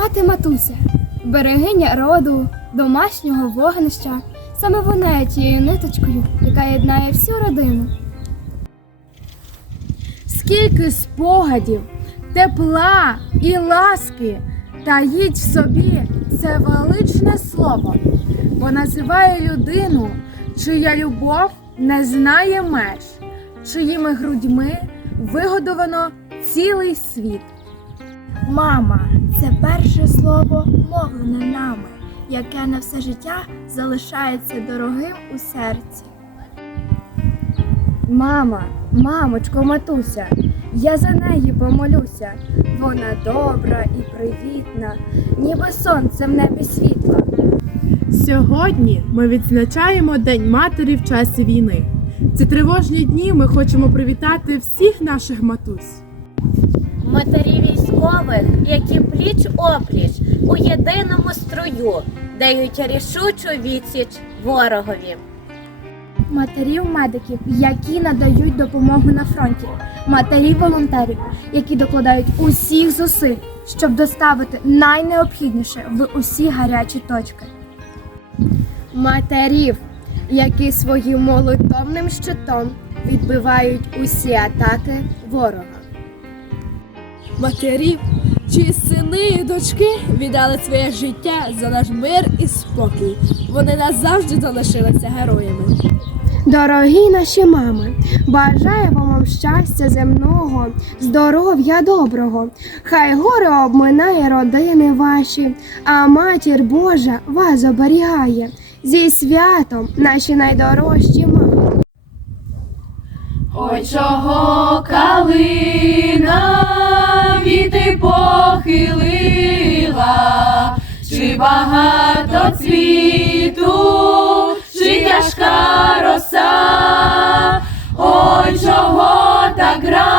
Мати матуся, берегиня роду, домашнього вогнища. Саме вона є тією ниточкою, яка єднає всю родину. Скільки спогадів, тепла і ласки таїть в собі це величне слово, бо називає людину, чия любов не знає меж, чиїми грудьми вигодовано цілий світ. Мама це перше слово, мовлене нами, яке на все життя залишається дорогим у серці. Мама, мамочко, матуся, я за неї помолюся. Вона добра і привітна, ніби сонце в небі світла. Сьогодні ми відзначаємо День матері в часі війни. Ці тривожні дні ми хочемо привітати всіх наших матусь. Матері військових, які пліч опліч у єдиному строю дають рішучу відсіч ворогові. Матерів медиків, які надають допомогу на фронті, матерів волонтерів, які докладають усіх зусиль, щоб доставити найнеобхідніше в усі гарячі точки. Матерів, які своїм молитовним щитом відбивають усі атаки ворога. Матерів, чиї сини і дочки віддали своє життя за наш мир і спокій. Вони назавжди залишилися героями. Дорогі наші мами, бажаємо вам щастя земного, здоров'я доброго. Хай горе обминає родини ваші, а матір Божа вас оберігає. Зі святом наші найдорожчі мами. Ой, чого калина похилила, чи багато цвіту, чи тяжка роса, ой, чого так рано